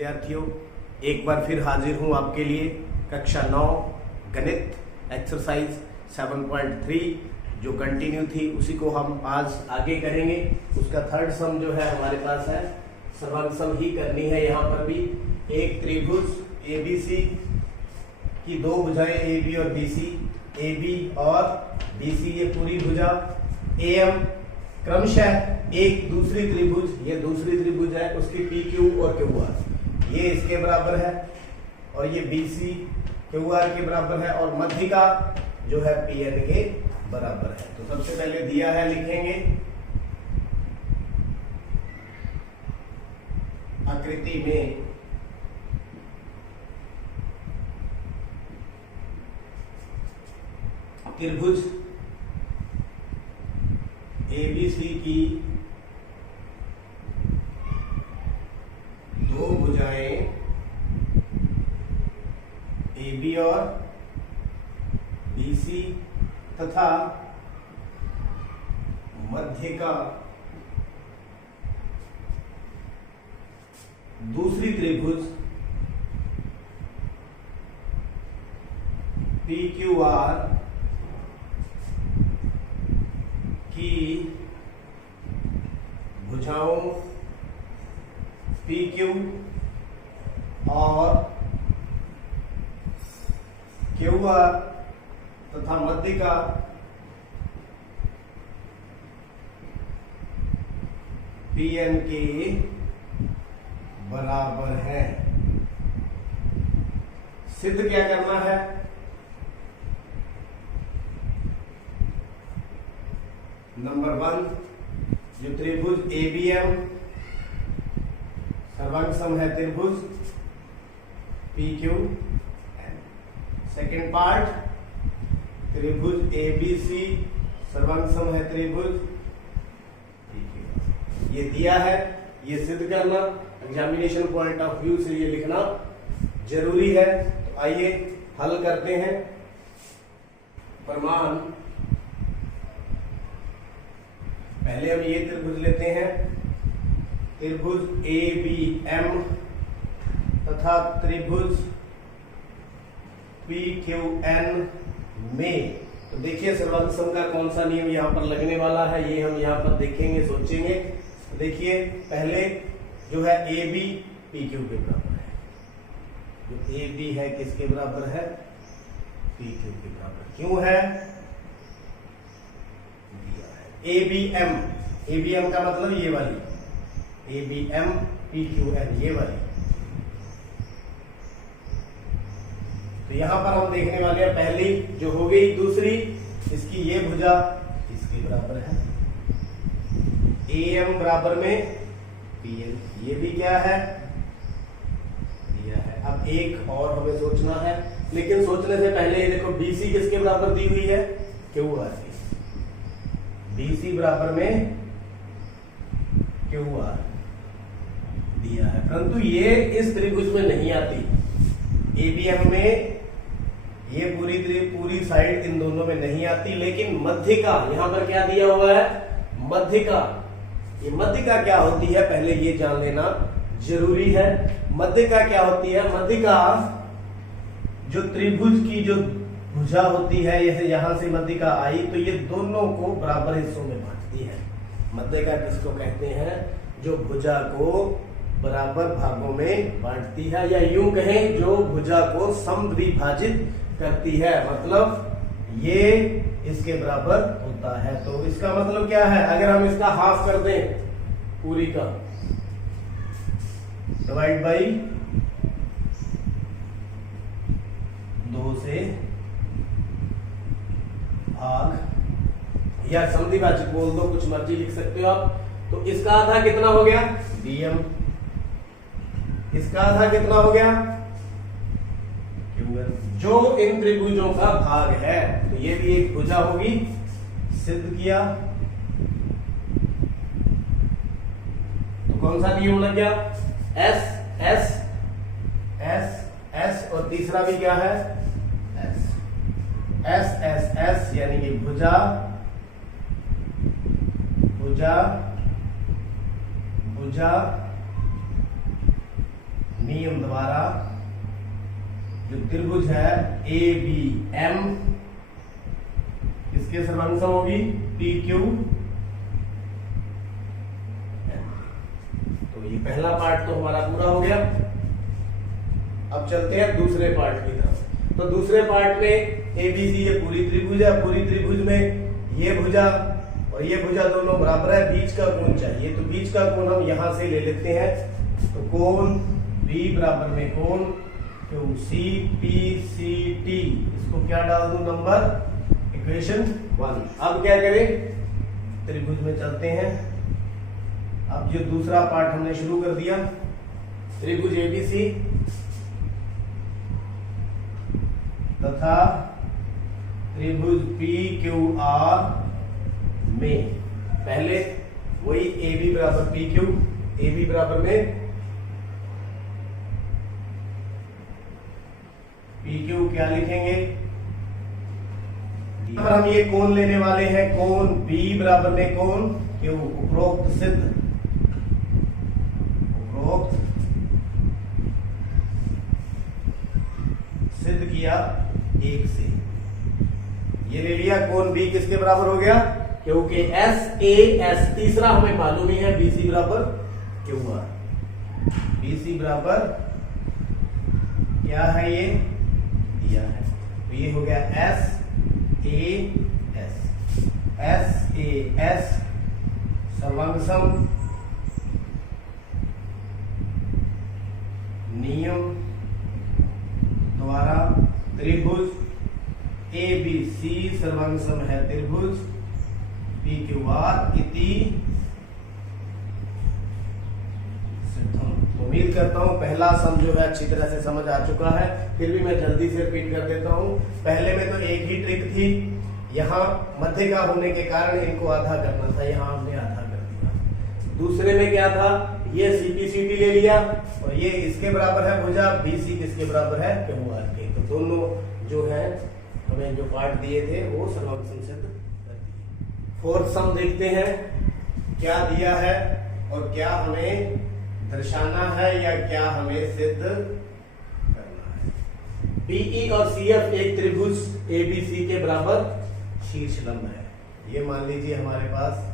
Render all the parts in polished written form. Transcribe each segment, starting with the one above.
विद्यार्थियों, एक बार फिर हाजिर हूं आपके लिए कक्षा 9 गणित एक्सरसाइज 7.3 जो कंटिन्यू थी उसी को हम आज आगे करेंगे। उसका थर्ड सम जो है हमारे पास है, सर्वांग सम ही करनी है। यहाँ पर भी एक त्रिभुज ABC की दो भुजाएं AB और BC, AB और BC ये पूरी भुजा AM क्रमशः एक दूसरी त्रिभुज, ये दूसरी त्रिभुज है, उसकी PQ और QR ये इसके बराबर है और ये BC QR के बराबर है और मध्यिका जो है PN के बराबर है। तो सबसे पहले दिया है, लिखेंगे आकृति में त्रिभुज ABC की दो भुजाएं AB और BC तथा मध्यिका दूसरी त्रिभुज PQR की भुजाओं PQ और QR तथा मध्यिका PN के बराबर है। सिद्ध क्या करना है? नंबर 1 जो त्रिभुज ABM सर्वांग सम है त्रिभुज PQN। सेकेंड पार्ट त्रिभुज ABC सर्वांग सम है त्रिभुज PQ। ये दिया है, ये सिद्ध करना एग्जामिनेशन पॉइंट ऑफ व्यू से ये लिखना जरूरी है। तो आइए हल करते हैं। प्रमाण पहले हम ये त्रिभुज लेते हैं, त्रिभुज ABM तथा त्रिभुज PQN में। तो देखिए सर्वांग सम का कौन सा नियम यहाँ पर लगने वाला है, ये हम यहाँ पर देखेंगे, सोचेंगे। देखिए पहले जो है AB PQ के बराबर है, जो AB है किसके बराबर है? PQ के बराबर। क्यों है? ABM का मतलब ये वाली ABM PQN ये वाली। तो यहां पर हम देखने वाले हैं पहली जो हो गई, दूसरी इसकी ये भुजा इसके बराबर है AM बराबर में PN, ये भी क्या है? दिया है। अब एक और हमें सोचना है, लेकिन सोचने से पहले ये देखो BC किसके बराबर दी हुई है? QR की। BC बराबर में QR दिया है, परंतु ये इस त्रिभुज में नहीं आती। ABM में ये पूरी साइड इन दोनों में नहीं आती, लेकिन मध्यिका यहां पर क्या दिया हुआ है? मध्यिका। ये मध्यिका क्या होती है पहले ये जान लेना जरूरी है। मध्यिका क्या होती है? मध्यिका जो त्रिभुज की जो भुजा होती है, जैसे यहां से मध्यिका आई तो ये दोनों को बराबर हिस्सों में बांटती है। मध्यिका किसको कहते हैं? जो भुजा को बराबर भागों में बांटती है, या यूं कहें जो भुजा को समद्विभाजित करती है, मतलब ये इसके बराबर होता है। तो इसका मतलब क्या है? अगर हम इसका हाफ कर दें पूरी का, डिवाइड बाई 2 से भाग, या समद्विभाजक बोल दो, कुछ मर्जी लिख सकते हो आप। तो इसका आधा कितना हो गया? DM। इसका आधा कितना हो गया? QN। जो इन त्रिभुजों का भाग है, तो ये भी एक भुजा होगी, सिद्ध किया। तो कौन सा नियम लग गया? S और तीसरा भी क्या है? S यानी कि भुजा नियम द्वारा जो त्रिभुज है ए बी एम किसके सर्वांग सम होगी, पी क्यू। तो ये पहला पार्ट तो हमारा पूरा हो गया। अब चलते हैं दूसरे पार्ट की तरफ। तो दूसरे पार्ट में एबीसी ये पूरी त्रिभुज है, पूरी त्रिभुज में ये भुजा और ये भुजा दोनों बराबर है, बीच का कोण चाहिए। तो बीच का कोण हम यहां से ले लेते हैं। तो कोण बी बराबर में कोण Q C P C T, इसको क्या डाल दूं नंबर, इक्वेशन 1। अब क्या करें, त्रिभुज में चलते हैं। अब जो दूसरा पार्ट हमने शुरू कर दिया, त्रिभुज एबीसी तथा त्रिभुज पी क्यू आर में पहले वही ए बी बराबर पी क्यू, ए बी बराबर में पी क्यू क्या लिखेंगे, पर हम ये कोण लेने वाले हैं, कोण बी बराबर में कोण क्यू। उपरोक्त सिद्ध किया एक से, ये ले लिया। कोण बी किसके बराबर हो गया, क्योंकि एस ए एस, तीसरा हमें मालूम ही है बीसी बराबर क्यू आर। बीसी बराबर क्या है, ये दिया है। तो ये हो गया S A S, S A S सर्वांग सम नियम द्वारा त्रिभुज ए बी सी सर्वांग सम है त्रिभुज पी क्यू आर इति सिद्धम। उम्मीद करता हूं पहला सम जो है अच्छी तरह से समझ आ चुका है, फिर भी मैं जल्दी से रिपीट कर देता हूं। पहले में तो एक ही ट्रिक थी, यहां मध्य का होने के कारण इनको आधा करना था, यहां हमने आधा कर दिया। दूसरे में क्या था, ये सीपीसीटी ले लिया और ये इसके बराबर है भुजा, बीसी किसके बराबर है, क्यू आर के। तो दोनों जो है हमें जो पार्ट दिए थे वो सर्वांग सम सिद्ध कर दिए। फोर्थ सम देखते हैं क्या दिया है और क्या हमें दर्शाना है या क्या हमें सिद्ध करना है। बीई और सीएफ एक त्रिभुज एबीसी के बराबर शीर्ष लंब है। ये मान लीजिए हमारे पास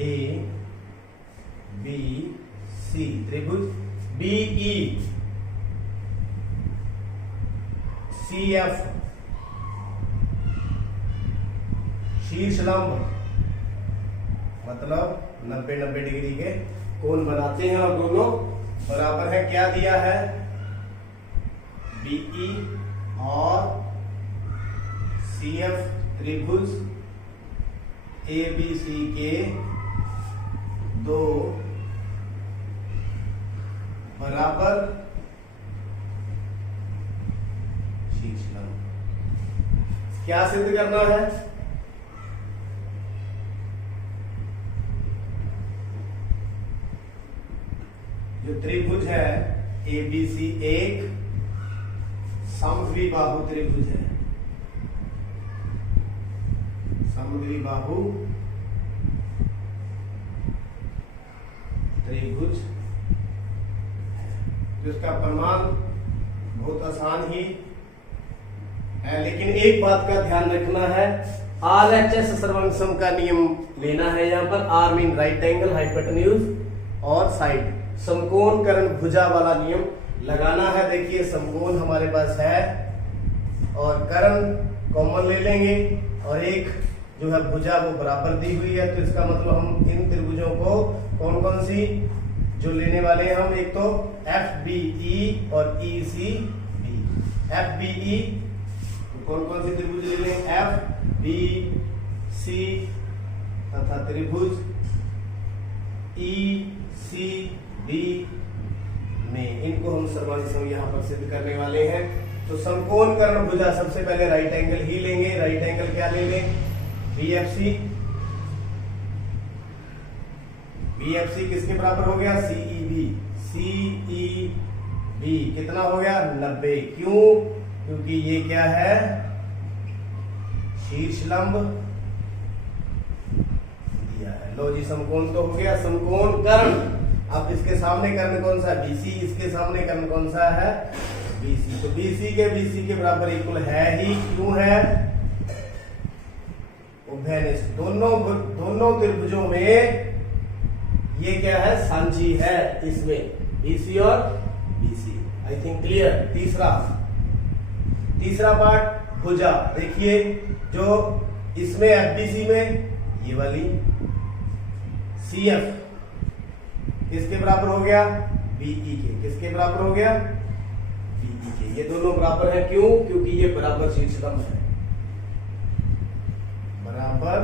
ए बी सी त्रिभुज बीई सीएफ शीर्ष लंब, मतलब 90-90 डिग्री के कोण बनाते हैं और दोनों बराबर है। क्या दिया है, बीई और सीएफ त्रिभुज एबीसी के दो बराबर शीर्ष लंब। क्या सिद्ध करना है, जो त्रिभुज है एबीसी एक समद्विबाहु त्रिभुज है, समद्विबाहु त्रिभुज। जिसका प्रमाण बहुत आसान ही है, लेकिन एक बात का ध्यान रखना है, आरएचएस सर्वांग सम का नियम लेना है। यहाँ पर R mean right angle, hypotenuse और साइड, समकोण कर्ण भुजा वाला नियम लगाना है। देखिए समकोण हमारे पास है और कर्ण कॉमन ले लेंगे और एक जो है भुजा वो बराबर दी हुई है। तो इसका मतलब हम इन त्रिभुजों को कौन कौन सी जो लेने वाले हैं हम, एक तो एफ बी ई और E C B. F B E कौन कौन सी त्रिभुज ले लें, एफ बी सी तथा त्रिभुज ई सी बी में, इनको हम सर्वांग सम यहां पर सिद्ध करने वाले हैं। तो समकोण कर्ण भुजा सबसे पहले राइट एंगल ही लेंगे। राइट एंगल क्या ले लें, बीएफसी। बीएफसी किसके बराबर हो गया, सीईबी। सीईबी कितना हो गया, 90। क्यों, क्योंकि ये क्या है, शीर्ष लंब दिया है। लो जी समकोण तो हो गया। समकोण कर्ण अब इसके सामने कर्ण कौन सा है? BC, इसके सामने कर्ण कौन सा है? BC। तो BC के बराबर इक्वल है ही, क्यों है? उभयनिष्ठ, दोनों त्रिभुजों में ये क्या है? सांची है इसमें, BC और BC। I think clear. तीसरा पार्ट भुजा। देखिए जो इसमें FBC में ये वाली CF किसके बराबर हो गया? BE के। किसके बराबर हो गया? BE के। ये दोनों बराबर है, क्यों? क्योंकि ये बराबर शीर्षलंब है, बराबर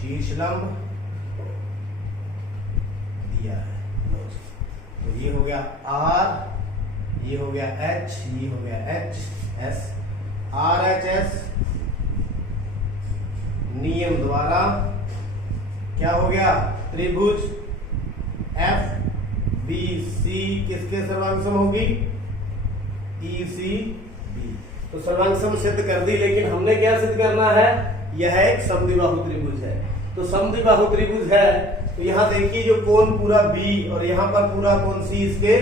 शीर्षलंब दिया है। तो ये हो गया R, ये हो गया H, ये हो गया H S। RHS नियम द्वारा क्या हो गया? त्रिभुज FBC किसके सर्वांग सम होगी? ECB। तो सर्वांग सम सिद्ध कर दी, लेकिन हमने क्या सिद्ध करना है? यह एक समद्विबाहु त्रिभुज है। तो समद्विबाहु त्रिभुज है तो यहां देखिए जो कोण पूरा B और यहां पर पूरा कोण C इसके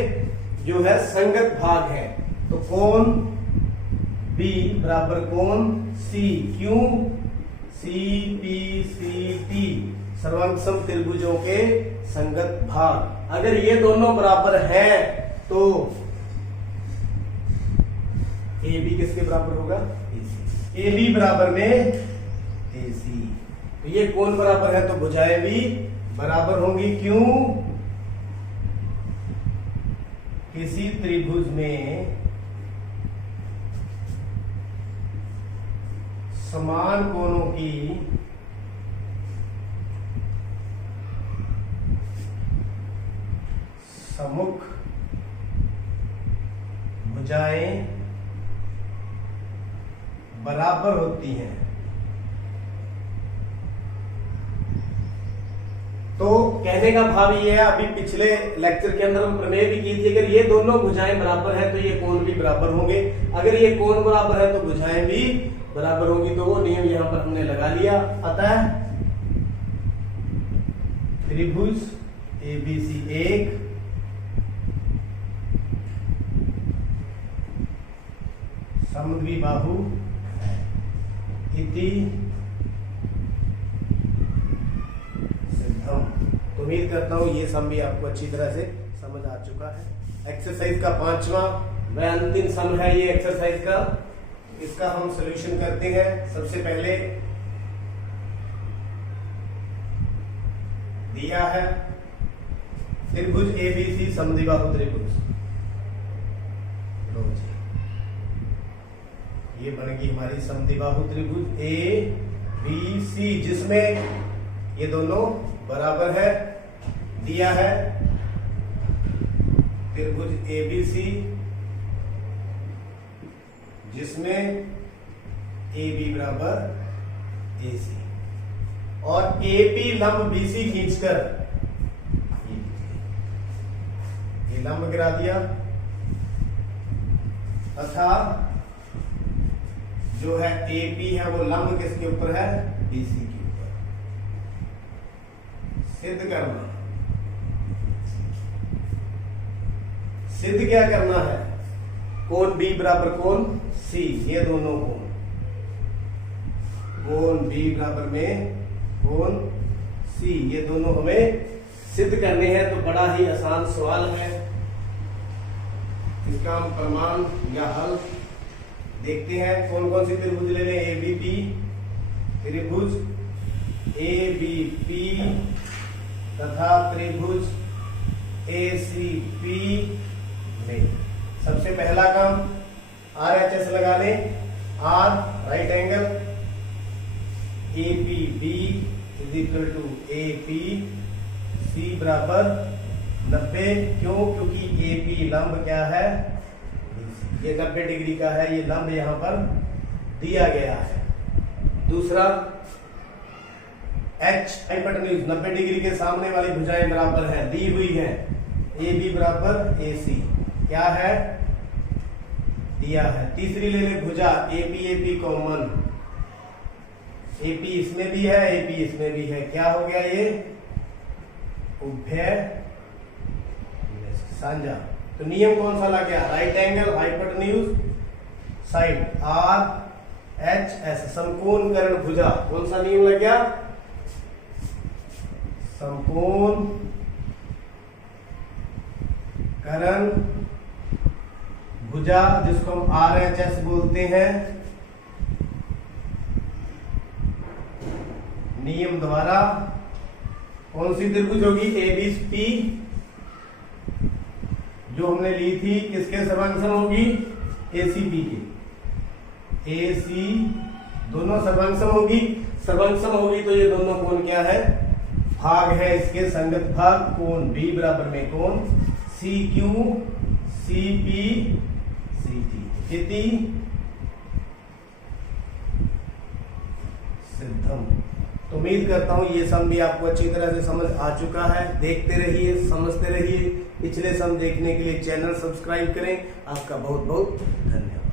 जो है संगत भाग है। तो कोण B बराबर कोण C, क्यों? CPCT सर्वांग सम त्रिभुजों के संगत भाग। अगर ये दोनों बराबर हैं तो AB किसके बराबर होगा? AC। AB बराबर में AC। तो ये कोण बराबर है तो भुजाएं भी बराबर होंगी, क्यों? किसी त्रिभुज में समान कोणों की सम्मुख भुजाएं बराबर होती हैं। तो कहने का भाव ये है, अभी पिछले लेक्चर के अंदर हम प्रमेय भी की थी, अगर ये दोनों भुजाएं बराबर है तो ये कोण भी बराबर होंगे। अगर ये कोण बराबर है तो भुजाएं भी बराबर होंगी। तो वो नियम यहां पर हमने लगा लिया। अतः त्रिभुज ABC एक समद्विबाहु इति सिद्धम। तो उम्मीद करता हूं ये सम भी आपको अच्छी तरह से समझ आ चुका है। एक्सरसाइज का 5वां व अंतिम सम है ये एक्सरसाइज का। इसका हम सॉल्यूशन करते हैं। सबसे पहले दिया है त्रिभुज ABC समद्विबाहु त्रिभुज। ये बनेगी हमारी समद्विबाहु त्रिभुज ABC, जिसमें ये दोनों बराबर है। दिया है त्रिभुज ABC जिसमें AB बराबर AC और AP लंब BC खींचकर ये लंब गिरा दिया तथा जो है AP है वो लंब किसके ऊपर है? BC के ऊपर। सिद्ध करना। सिद्ध क्या करना है? कोण B बराबर कोण C, ये दोनों कोण B बराबर में कोण C, ये दोनों हमें सिद्ध करने हैं। तो बड़ा ही आसान सवाल है, इसका हम प्रमाण या हल देखते हैं। कौन कौन सी त्रिभुज ले लें? ABP त्रिभुज ABP तथा त्रिभुज ACP में सबसे पहला काम RHS लगा लें। R right angle APB is equal to APC बराबर 90। क्यों? क्योंकि AP लंब क्या है? ये 90 डिग्री का है, ये लंब यहां पर दिया गया है। दूसरा H हाइपोटेन्यूज 90 डिग्री के सामने वाली भुजाएं बराबर हैं, दी हुई हैं। AB बराबर AC क्या है? दिया है। तीसरी ले ले भुजा AP कॉमन। AP इसमें भी है, AP इसमें भी है। क्या हो गया? ये उभय साझा। तो नियम कौन सा लग गया? Right angle hypotenuse side RHS समकोण कर्ण भुजा। कौन सा नियम लग गया? समकोण कर्ण भुजा, जिसको हम RHS बोलते हैं। नियम द्वारा कौन सी त्रिभुज होगी? ABP जो हमने ली थी किसके सर्वांगसम होगी? ACP के। AC दोनों सर्वांगसम होगी। सर्वांगसम होगी तो ये दोनों कोण क्या है? भाग है इसके संगत भाग। कोण B बराबर में कोण CQ CP CT इति सिद्धम। तो उम्मीद करता हूं ये सम भी आपको अच्छी तरह से समझ आ चुका है। देखते रहिए, समझते रहिए। पिछले सम देखने के लिए चैनल सब्सक्राइब करें। आपका बहुत बहुत धन्यवाद।